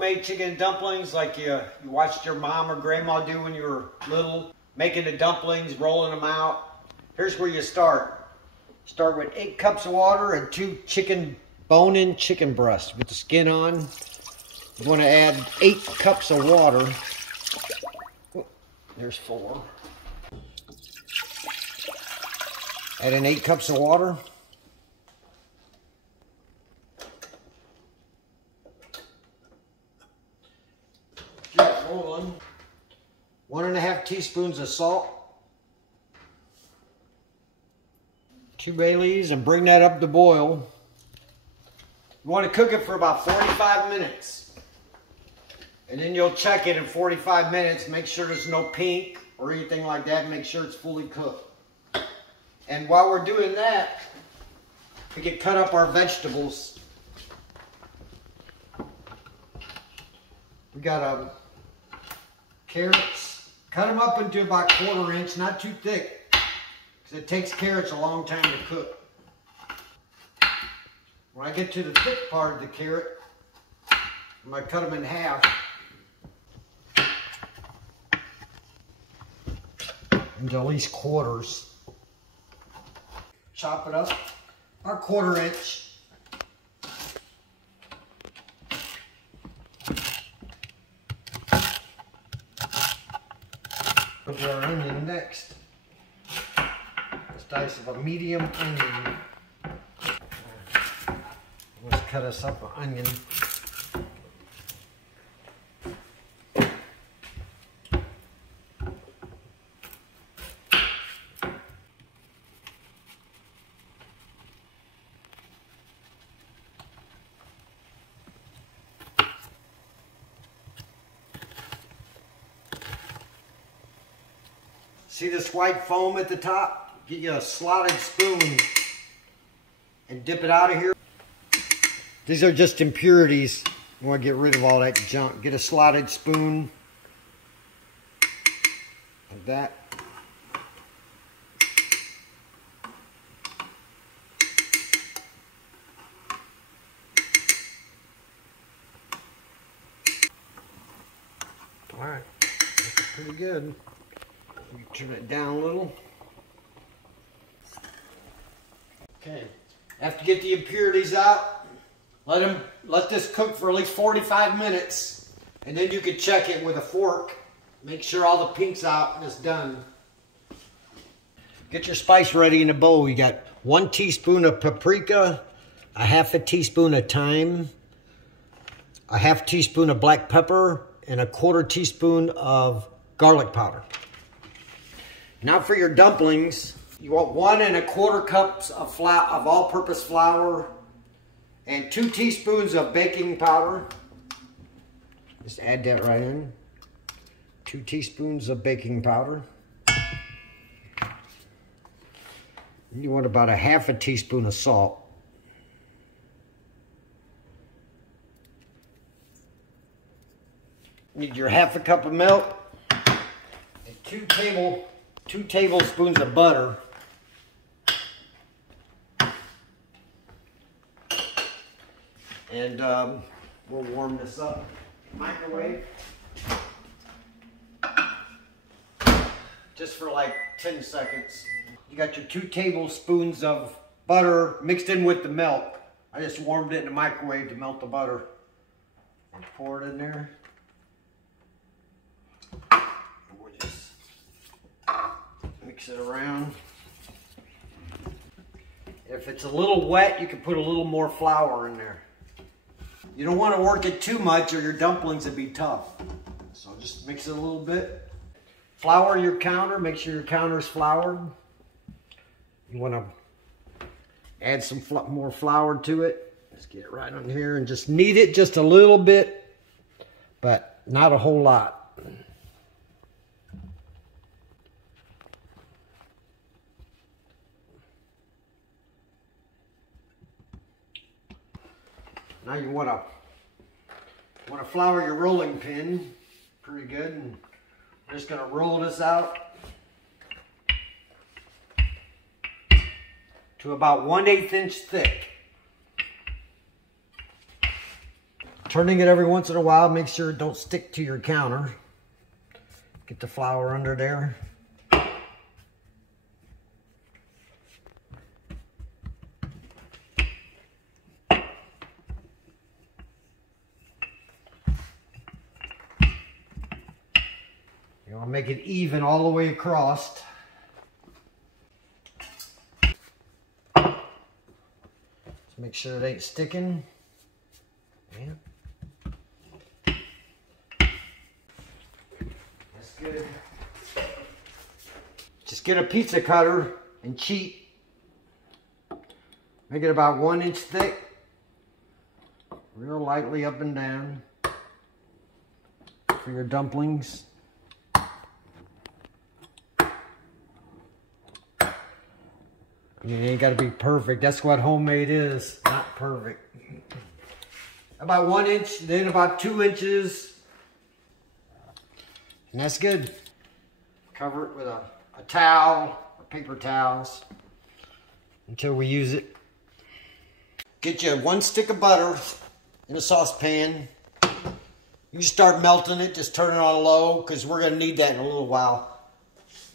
homemade chicken dumplings like you watched your mom or grandma do when you were little, making the dumplings, rolling them out. Here's where you start. Start with 8 cups of water and 2 bone-in chicken breasts with the skin on. You want to add 8 cups of water. Oh, there's 4. Add in 8 cups of water. Keep rolling. 1½ teaspoons of salt. 2 bay leaves, and bring that up to boil. You want to cook it for about 45 minutes. And then you'll check it in 45 minutes, make sure there's no pink or anything like that, make sure it's fully cooked. And while we're doing that, we can cut up our vegetables. We got carrots. Cut them up into about 1/4 inch, not too thick, because it takes carrots a long time to cook. When I get to the thick part of the carrot, I'm going to cut them in half. Into at least quarters. Chop it up, about 1/4 inch. Put our onion next. A slice of a medium onion. Let's cut us up an onion. See this white foam at the top? Get you a slotted spoon and dip it out of here. These are just impurities. You want to get rid of all that junk. Get a slotted spoon like that. All right, that's pretty good. You turn it down a little. Okay. After you get the impurities out, let this cook for at least 45 minutes, and then you can check it with a fork. Make sure all the pink's out and it's done. Get your spice ready in a bowl. You got 1 teaspoon of paprika, a 1/2 teaspoon of thyme, a 1/2 teaspoon of black pepper, and a 1/4 teaspoon of garlic powder. Now for your dumplings, you want 1 1/4 cups of all-purpose flour and 2 teaspoons of baking powder. Just add that right in. 2 teaspoons of baking powder. You want about a 1/2 teaspoon of salt. Need your 1/2 cup of milk and 2 tablespoons of butter. And we'll warm this up. Microwave. Just for like 10 seconds. You got your 2 tablespoons of butter mixed in with the milk. I just warmed it in the microwave to melt the butter. And pour it in there. We'll just mix it around. If it's a little wet, you can put a little more flour in there. You don't want to work it too much or your dumplings will be tough. So just mix it a little bit. Flour your counter. Make sure your counter's floured. You want to add some more flour to it. Let's get it right on here and just knead it just a little bit, but not a whole lot. Now you want to flour your rolling pin pretty good, and we're just going to roll this out to about 1/8 inch thick. Turning it every once in a while, make sure it don't stick to your counter. Get the flour under there. You want to make it even all the way across. Just make sure it ain't sticking. Yeah. That's good. Just get a pizza cutter and cheat. Make it about 1 inch thick. Real lightly up and down for your dumplings. I mean, it ain't got to be perfect. That's what homemade is. Not perfect. About 1 inch, then about 2 inches. And that's good. Cover it with a towel or paper towels until we use it. Get you 1 stick of butter in a saucepan. You start melting it. Just turn it on low because we're going to need that in a little while.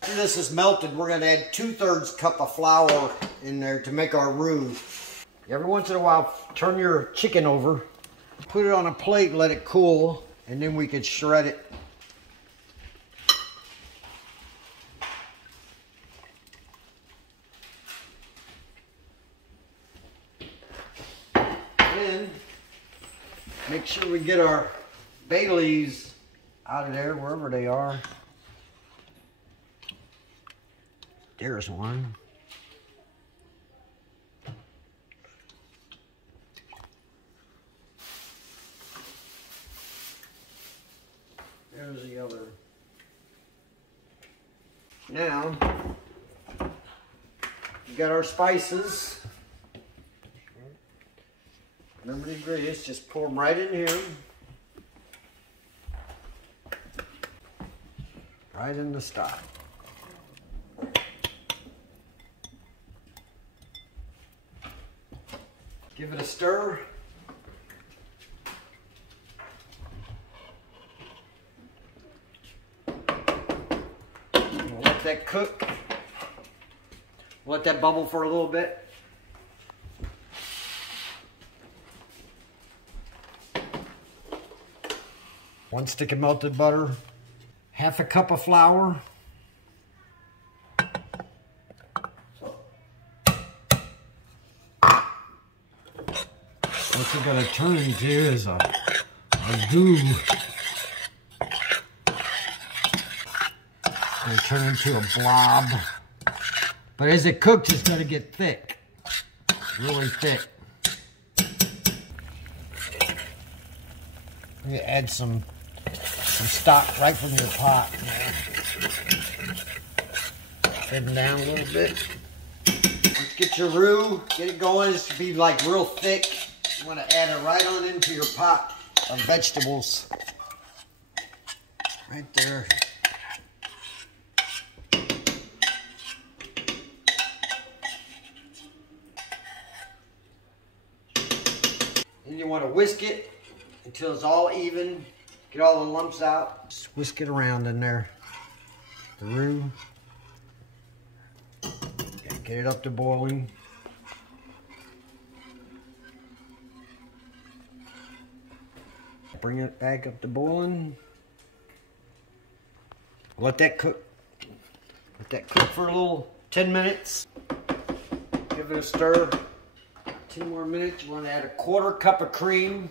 After this is melted, we're going to add 2/3 cup of flour in there to make our roux. Every once in a while, turn your chicken over, put it on a plate and let it cool, and then we can shred it. Then, make sure we get our bay leaves out of there, wherever they are. There's one. There's the other. Now, we got our spices. Remember the ingredients, just pour them right in here. Right in the stock. Give it a stir. We'll let that cook. We'll let that bubble for a little bit. One stick of melted butter. Half a cup of flour. What you're going to turn into is a goo. It's going to turn into a blob. But as it cooks, it's going to get thick. Really thick. I'm going to add some stock right from your pot. Spread them down a little bit. Once you get your roux, get it going. It's to be like real thick. You want to add it right on into your pot of vegetables. Right there. Then you want to whisk it until it's all even. Get all the lumps out. Just whisk it around in there. The roux. Get it up to boiling. Bring it back up to boiling. Let that cook. Let that cook for a little 10 minutes. Give it a stir. 10 more minutes. You want to add a 1/4 cup of cream.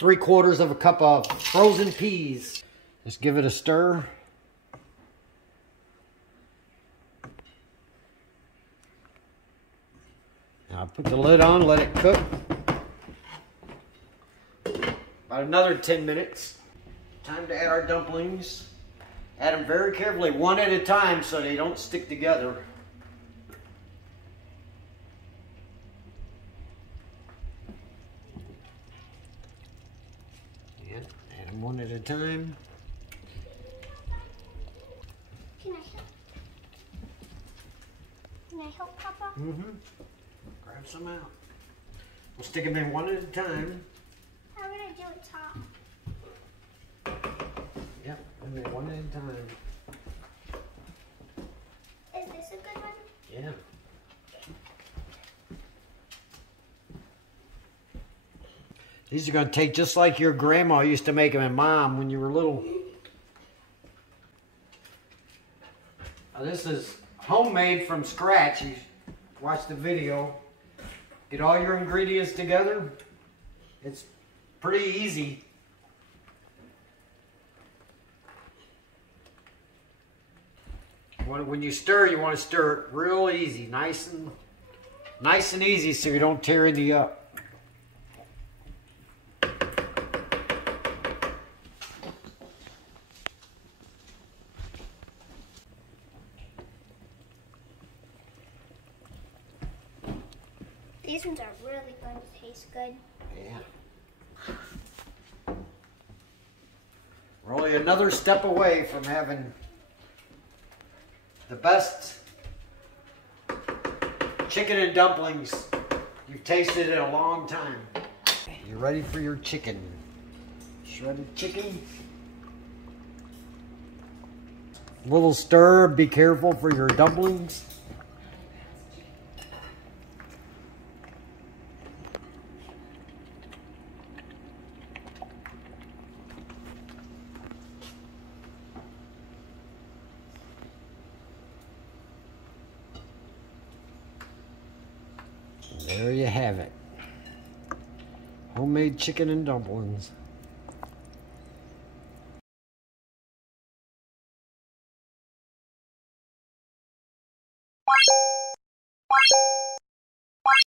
Three-quarters of a cup of frozen peas. Just give it a stir. Now put the lid on, let it cook. About another 10 minutes. Time to add our dumplings. Add them very carefully, one at a time, so they don't stick together. And add them one at a time. Can I I help, Papa? Mm-hmm. Grab some out. We'll stick them in one at a time. How would I do it top? Yep, and then one at a time. Is this a good one? Yeah. These are going to take just like your grandma used to make them and Mom when you were little. This is homemade from scratch. You watch the video. Get all your ingredients together. It's pretty easy. When you stir, you want to stir it real easy, nice and easy, so you don't tear any up. These ones are really going to taste good. Yeah. We're only another step away from having the best chicken and dumplings you've tasted in a long time. You ready for your chicken? Shredded chicken. Little stir, be careful for your dumplings. There you have it. Homemade chicken and dumplings.